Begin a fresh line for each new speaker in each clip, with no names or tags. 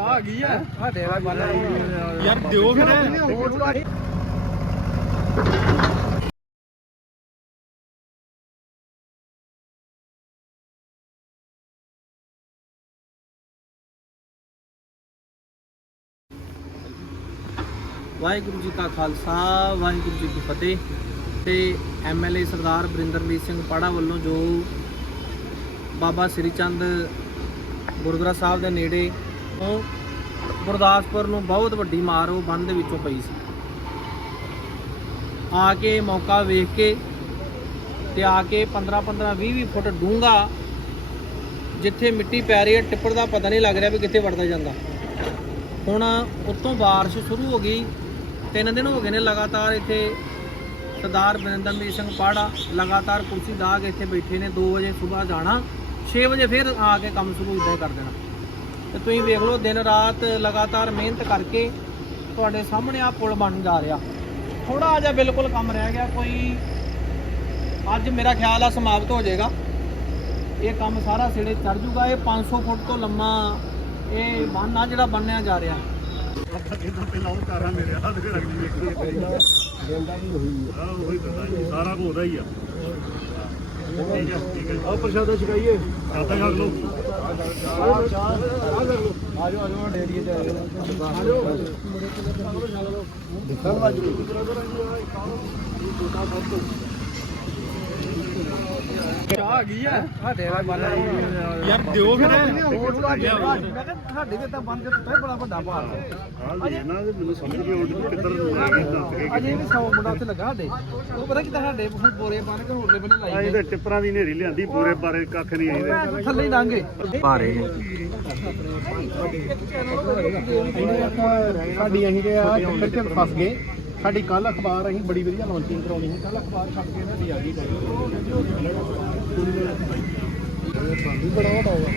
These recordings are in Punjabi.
ਆ ਗਈ ਆ
ਯਾਰ ਦਿਓ ਫਿਰ
ਵਾਹਿਗੁਰੂ ਜੀ ਕਾ ਖਾਲਸਾ ਵਾਹਿਗੁਰੂ ਜੀ ਕੀ ਫਤਿਹ। ਤੇ ਐਮਐਲਏ ਸਰਦਾਰ ਬਰਿੰਦਰਮੀਤ ਸਿੰਘ ਪਾੜਾ ਵੱਲੋਂ ਜੋ ਬਾਬਾ ਸ੍ਰੀ ਚੰਦ ਗੁਰਦੁਆਰਾ ਸਾਹਿਬ ਦੇ ਨੇੜੇ ਉਹ ਗੁਰਦਾਸਪੁਰ ਨੂੰ ਬਹੁਤ ਵੱਡੀ ਮਾਰ ਉਹ ਬੰਦ ਦੇ ਵਿੱਚੋਂ ਪਈ ਸੀ। ਆ ਕੇ ਮੌਕਾ ਵੇਖ ਕੇ ਤੇ ਆ ਕੇ 15 15 20 20 ਫੁੱਟ ਡੂੰਘਾ ਜਿੱਥੇ ਮਿੱਟੀ ਪੈ ਰਹੀ ਹੈ, ਟਿੱਪਰ ਦਾ ਪਤਾ ਨਹੀਂ ਲੱਗ ਰਿਹਾ ਵੀ ਕਿੱਥੇ ਵੜਦਾ ਜਾਂਦਾ। ਹੁਣ ਉਤੋਂ ਬਾਰਿਸ਼ ਸ਼ੁਰੂ ਹੋ ਗਈ, ਤਿੰਨ ਦਿਨ ਹੋ ਗਏ ਨੇ ਲਗਾਤਾਰ ਇੱਥੇ ਸਰਦਾਰ ਬਰਿੰਦਰਮੀਤ ਸਿੰਘ ਪਾੜਾ ਲਗਾਤਾਰ ਕੁਰਸੀ ਢਾਹ ਕੇ ਇੱਥੇ ਬੈਠੇ ਨੇ 2 ਵਜੇ ਸਵੇਰ ਜਾਣਾ 6 ਵਜੇ ਫਿਰ ਆ ਕੇ ਕੰਮ ਸ਼ੁਰੂ ਇਦਾਂ ਕਰ ਦੇਣਾ। ਤੇ ਤੁਸੀਂ ਵੇਖ ਲਓ, ਦਿਨ ਰਾਤ ਲਗਾਤਾਰ ਮਿਹਨਤ ਕਰਕੇ ਤੁਹਾਡੇ ਸਾਹਮਣੇ ਆ ਪੁਲ ਬਣ ਜਾ ਰਿਹਾ। ਥੋੜਾ ਜਿਹਾ ਬਿਲਕੁਲ ਕੰਮ ਰਹਿ ਗਿਆ, ਕੋਈ ਅੱਜ ਮੇਰਾ ਖਿਆਲ ਆ ਸਮਾਪਤ ਹੋ ਜਾਏਗਾ। ਇਹ ਕੰਮ ਸਾਰਾ ਸਿਰੇ ਚੜ ਜੂਗਾ, ਇਹ 500 ਫੁੱਟ ਤੋਂ ਲੰਮਾ ਇਹ ਬੰਨ ਆ ਜਿਹੜਾ ਬੰਨਿਆ ਜਾ ਰਿਹਾ।
ਪਹਿਲਾਂ ਉਹ ਕਾਰਾਂ ਮੇਰੇ ਹੱਥ ਰੱਖ ਲਈ
ਗੇਂਦਾ ਵੀ ਹੋਈ
ਆ ਉਹੀ ਪਤਾ ਜੀ ਸਾਰਾ ਕੁਝ ਉਹਦਾ ਹੀ ਆ। ਠੀਕ ਹੈ ਠੀਕ ਹੈ
ਆ ਪ੍ਰਸ਼ਾਦਾ ਛਕਾਈਏ।
ਖਾਤਾ ਕਰ ਲਓ।
ਆ ਜਾਓ ਆ ਜਾਓ ਡੇਰੀਏ ਤੇ ਆ ਜਾਓ। ਦਿਖਣ ਵਾਜੂ ਆ ਗਈ ਆ ਆ ਡੇਰਾ ਬਾਲਾ
ਯਾਰ। ਦਿਓ ਫਿਰ
ਸਾਡੇ ਵੀ ਤਾਂ ਬੰਦ ਤੇ ਬੜਾ ਵੱਡਾ ਭਾਰ
ਹਾਂ ਜੀ ਇਹਨਾਂ ਦੇ ਮੈਨੂੰ ਸਮਝ ਨਹੀਂ ਆਉਂਦੀ ਕਿੱਧਰ ਨੂੰ ਲੈ ਕੇ ਦੱਸ ਕੇ
ਅਜੇ ਵੀ 100 ਮੁੰਡਾ ਉੱਥੇ ਲੱਗਾ ਸਾਡੇ। ਉਹ ਪਤਾ ਕਿੱਦਾਂ ਸਾਡੇ ਬੋਰੇ ਬੰਨ ਕੇ ਹੋਰਲੇ ਬੰਨੇ
ਆ
ਲਾਈ
ਇਹਦੇ ਟਿੱਪਰਾਂ ਦੀ ਨੇਰੀ ਲਿਆਂਦੀ ਪੂਰੇ ਬਾਰੇ ਕੱਖ ਨਹੀਂ ਆਈਦੇ
ਥੱਲੇ ਹੀ ਲੰਘੇ।
ਭਾਰੇ।
ਸਾਡੀ ਅਸੀਂ ਤੇ ਆ ਚੱਕਰ ਚ ਫਸ ਗਏ। ਸਾਡੀ ਕੱਲ ਅਖਬਾਰ ਅਸੀਂ ਬੜੀ ਵਧੀਆ ਲਾਂਚਿੰਗ ਕਰਾਉਣੀ ਸੀ। ਕੱਲ ਅਖਬਾਰ ਛਪ ਕੇ ਸਾਡੀ ਆ ਗਈ ਪਾਣੀ ਬੜਾ ਵੱਡਾ ਹੋਗਾ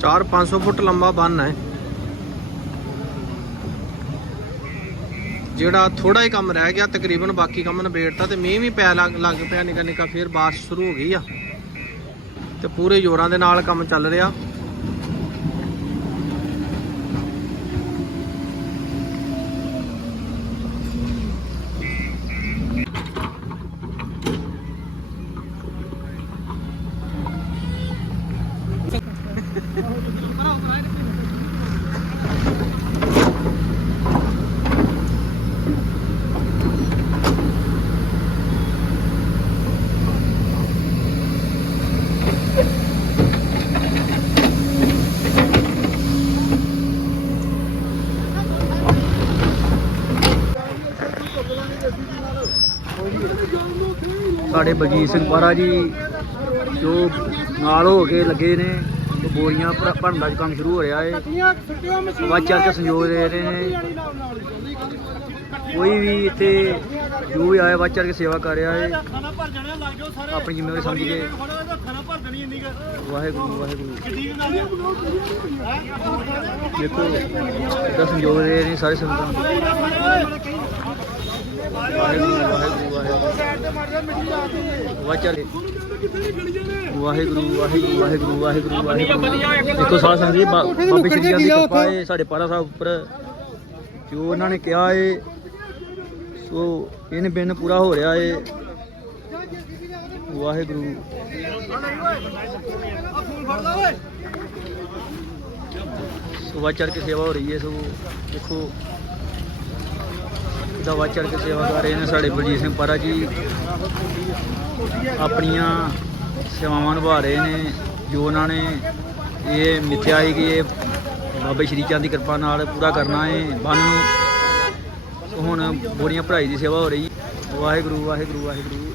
ਚਾਰ 500 ਫੁੱਟ ਲੰਬਾ ਬੰਨ ਹੈ। ਜਿਹੜਾ ਥੋੜਾ ਹੀ ਕੰਮ ਰਹਿ ਗਿਆ, ਤਕਰੀਬਨ ਬਾਕੀ ਕੰਮ ਨਿਬੇੜਤਾ ਤੇ ਮੀਂਹ ਵੀ ਪੈ ਲੱਗ ਲੱਗ ਪਿਆ ਨਿਕਾ ਨਿਕਾ ਫਿਰ ਬਾਰਿਸ਼ ਸ਼ੁਰੂ ਹੋ ਗਈ ਆ। ਤੇ ਪੂਰੇ ਜ਼ੋਰਾਂ ਦੇ ਨਾਲ ਕੰਮ ਚੱਲ ਰਿਹਾ।
ਸਾਡੇ ਬਲਜੀਤ ਸਿੰਘ ਪਾਰਾ ਜੀ, ਜੋ ਨਾਲ ਹੋ ਕੇ ਲੱਗੇ ਨੇ ਬੋਰੀਆਂ ਭਰ- ਭਰਨ ਦਾ ਕੰਮ ਸ਼ੁਰੂ ਹੋ ਰਿਹਾ ਹੈ ਵੱਧ ਚੜ ਕੇ ਸੰਯੋਗ ਦੇ ਰਹੇ ਨੇ। ਕੋਈ ਵੀ ਇੱਥੇ ਜੋ ਵੀ ਆਇਆ ਵੱਧ ਚੜ ਕੇ ਸੇਵਾ ਕਰ ਰਿਹਾ ਹੈ ਆਪਣੀ ਜ਼ਿੰਮੇਵਾਰੀ ਸਮਝ ਕੇ। ਵਾਹਿਗੁਰੂ ਵਾਹਿਗੁਰੂ। ਦੇਖੋ ਇਹਦਾ ਸਹਿਯੋਗ ਦੇ ਰਹੇ ਨੇ ਸਾਰੇ ਸੰਗਤਾਂ। ਵਾਹਿਗੁਰੂ ਵਾਹਿਗੁਰੂ ਵਾਹਿਗੁਰੂ ਵਾਹਿਗੁਰੂ ਵਾਹਿਗੁਰੂ। ਵਾਹਿਗੁਰੂ ਵਾਹਿਗੁਰੂ ਵਾਹਿਗੁਰੂ ਦੇਖੋ ਸਾਧ ਸੰਗਤ ਜੀ ਬਾ- ਬਾਬੇ ਸ਼੍ਰੀ ਜੀ ਦੀ ਕਿਰਪਾ ਹੈ ਸਾਡੇ ਪਾਰਾ ਸਾਹਿਬ ਉੱਪਰ। ਜੋ ਉਹਨਾਂ ਨੇ ਕਿਹਾ ਹੈ ਸੋ ਇਹਨ ਬਿਨ ਪੂਰਾ ਹੋ ਰਿਹਾ ਹੈ ਵਾਹਿਗੁਰੂ। ਸੋ ਵੱਧ ਚੜ ਕੇ ਸੇਵਾ ਹੋ ਰਹੀ ਹੈ ਸੋ ਦੇਖੋ। ਦਾ ਵੱਧ ਚੜ ਕੇ ਸੇਵਾ ਕਰ ਰਹੇ ਨੇ ਸਾਡੇ ਬਲਜੀਤ ਸਿੰਘ ਪਾਰਾ ਜੀ। ਆਪਣੀਆਂ ਸੇਵਾਵਾਂ ਨਿਭਾ ਰਹੇ ਨੇ, ਜੋ ਉਹਨਾਂ ਨੇ ਇਹ ਮਿੱਥਿਆ ਸੀ ਕਿ ਇਹ ਬਾਬਾ ਸ਼੍ਰੀ ਚੰਦ ਦੀ ਕਿਰਪਾ ਨਾਲ ਪੂਰਾ ਕਰਨਾ ਹੈ। ਬੰਨ ਨੂੰ ਹੁਣ ਬੋਰੀਆਂ ਭਰਾਈ ਦੀ ਸੇਵਾ ਹੋ ਰਹੀ। ਵਾਹਿਗੁਰੂ ਵਾਹਿਗੁਰੂ ਵਾਹਿਗੁਰੂ।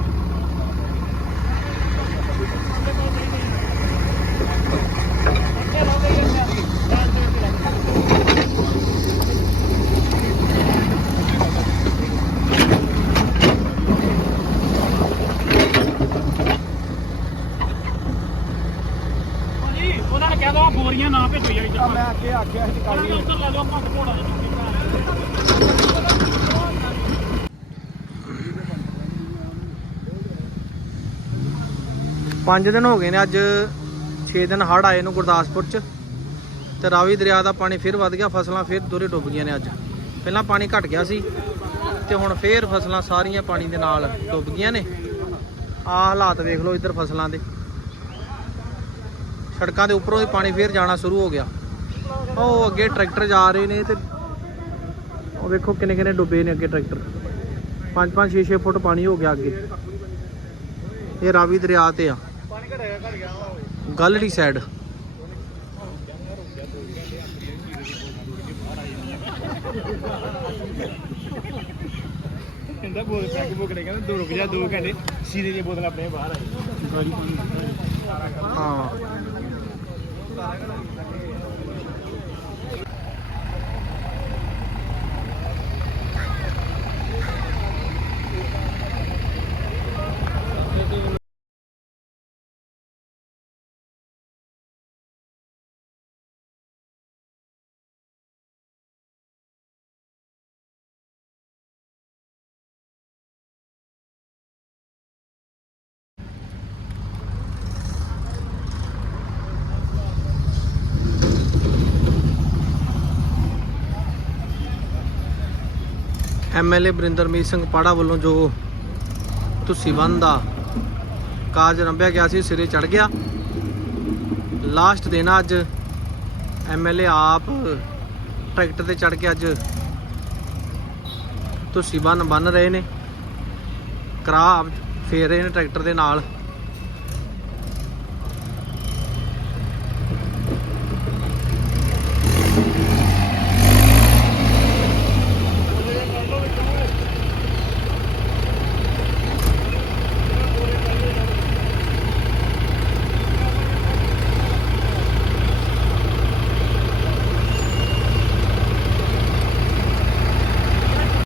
ਭੇਜੋ
ਮੈਂ ਅੱਗੇ ਆਖਿਆ ਸੀ ਕਾਲੀ
ਉੱਧਰ ਲੈ ਲਓ ਪੰਜ ਘੋੜਾ
ਪੰਜ ਦਿਨ ਹੋ ਗਏ ਨੇ ਅੱਜ 6 ਦਿਨ ਹੜ ਆਏ ਨੂੰ ਗੁਰਦਾਸਪੁਰ ਚ ਤੇ ਰਾਵੀ ਦਰਿਆ ਦਾ ਪਾਣੀ ਫਿਰ ਵੱਧ ਗਿਆ, ਫਸਲਾਂ ਫਿਰ ਦੋਰੇ ਡੁੱਬ ਗਈਆਂ ਨੇ ਅੱਜ। ਪਹਿਲਾਂ ਪਾਣੀ ਘਟ ਗਿਆ ਸੀ ਤੇ ਹੁਣ ਫੇਰ ਫਸਲਾਂ ਸਾਰੀਆਂ ਪਾਣੀ ਦੇ ਨਾਲ ਡੁੱਬ ਗਈਆਂ ਨੇ। ਆਹ ਹਾਲਾਤ ਵੇਖ ਲਓ ਇੱਧਰ ਫਸਲਾਂ ਦੇ। ਸੜਕਾਂ ਦੇ ਉੱਪਰੋਂ ਹੀ ਪਾਣੀ ਫੇਰ ਜਾਣਾ ਸ਼ੁਰੂ ਹੋ ਗਿਆ। ਉਹ ਅੱਗੇ ਟਰੈਕਟਰ ਜਾ ਰਹੇ ਨੇ ਤੇ ਉਹ ਵੇਖੋ ਕਿੰਨੇ ਕਿੰਨੇ ਡੁੱਬੇ ਨੇ ਅੱਗੇ ਟਰੈਕਟਰ। 5 5 6 6 ਫੁੱਟ ਪਾਣੀ ਹੋ ਗਿਆ ਅੱਗੇ। ਇਹ ਰਾਵੀ ਦਰਿਆ ਤੇ ਆ। ਗਲੜੀ ਸਾਈਡ
ਕਹਿੰਦਾ ਬੋਲ ਪੈਕ ਬੁੱਕ ਨੇ ਕਹਿੰਦਾ ਦੋ ਰੁਕ ਜਾ 2 ਘੰਟੇ। ਸੀਰੇ ਦੀਆਂ ਬੋਤਲਾਂ ਆਪਣੇ ਬਾਹਰ ਆਈ
ਹਾਂ। ਐਮਐਲਏ ਬਰਿੰਦਰਮੀਤ ਸਿੰਘ ਪਾੜਾ ਵੱਲੋਂ ਜੋ ਤੁਸੀਂ ਦਾ ਕਾਰਜ ਰੰਭਿਆ ਗਿਆ ਸੀ, ਸਿਰੇ ਚੜ ਗਿਆ। ਲਾਸਟ ਦਿਨ ਆ ਅੱਜ ਐਮਐਲਏ ਆਪ ਟਰੈਕਟਰ ਤੇ ਚੜ ਕੇ ਅੱਜ ਤੁਸੀਂ ਬੰਨ ਬੰਨ ਰਹੇ ਨੇ। ਕਰਾ ਫੇਰ ਰਹੇ ਨੇ ਟਰੈਕਟਰ ਦੇ ਨਾਲ।